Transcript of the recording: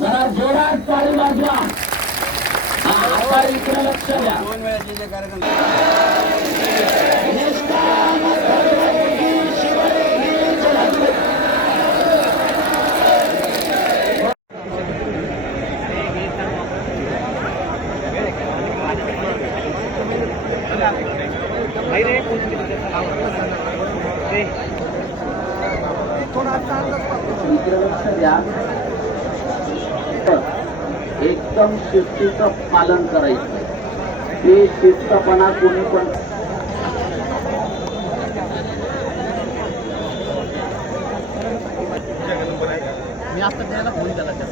जरा जोरात ताळी वाजवा. आता इकडे लक्ष द्या. दोन वेळा कार्यक्रम एकदम शिस्तीचं पालन करायचं. ते शिस्तपणा कोणी पण मी आता द्यायला फोन केला त्या